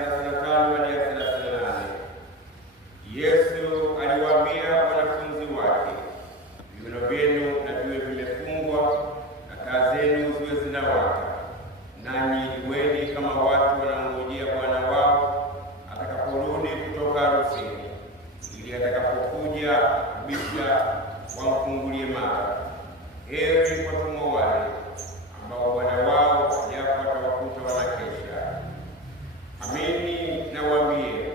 35 hadi 38. Yesu aliwaambia wanafunzi wake, viuno vyenu na viwe vimefungwa na taa zenu ziwe zinawaka, nanyi iweni kama watu wanaongojea bwana wao atakaporudi kutoka harusini, ili atakapokuja bisha wamfungulie mara. Heri watumwa wale ambao bwana wao japo atawakuta wanakesha. Amini nawaambia,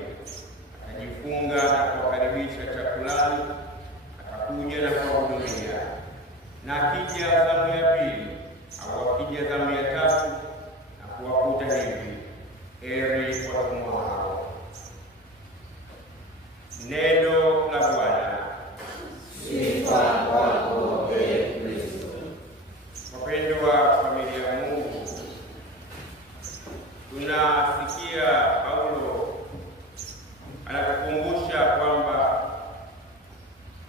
atajifunga na kuwakaribisha chakulani, atakuja na kuwahudumia. Na akija zamu ya pili au akija zamu ya tatu na kuwakuta hivi, heri watumwa hao. Neno la Bwana. Sifa kwako Ee Kristo. Wapendwa familia ya Mungu, tunasikia Paulo anatukumbusha kwamba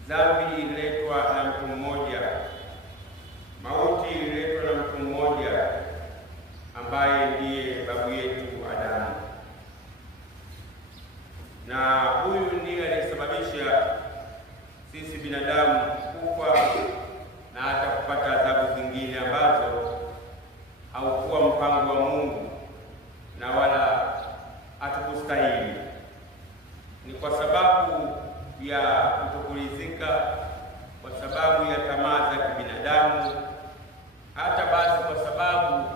dhambi ililetwa na mtu mmoja, mauti ililetwa na mtu mmoja ambaye ndiye babu yetu Adamu, na huyu ndiye aliyesababisha sisi binadamu kufa na hata kupata adhabu zingine ambazo haukuwa mpango wa Mungu na wala hatukustahili. Ni kwa sababu ya kutokuridhika, kwa sababu ya tamaa za kibinadamu, hata basi kwa sababu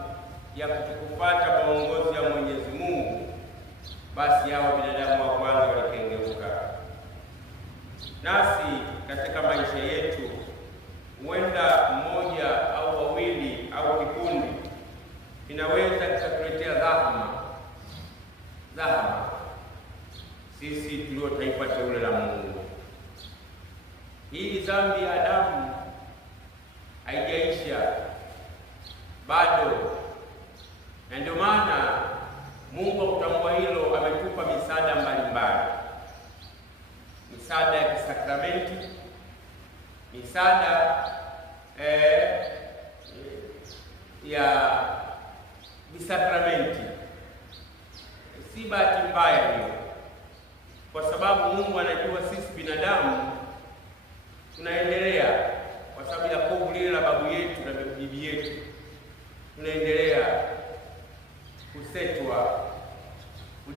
ya kutokufuata maongozi ya Mwenyezi Mungu, basi hao binadamu wa kwanza walikengeuka. Nasi katika maisha yetu, huenda mmoja au wawili au kikundi kinaweza kikatuletea dhahama sisi tulio taifa teule la Mungu. Hii dhambi ya Adamu haijaisha bado, na ndio maana Mungu akutambua hilo, ametupa misaada mbalimbali, misaada ya kisakramenti, misaada ya bisakramenti. Si bahati mbaya hiyo, kwa sababu Mungu anajua sisi binadamu tunaendelea, kwa sababu ya kovu lile la babu yetu na bibi yetu, tunaendelea kusetwa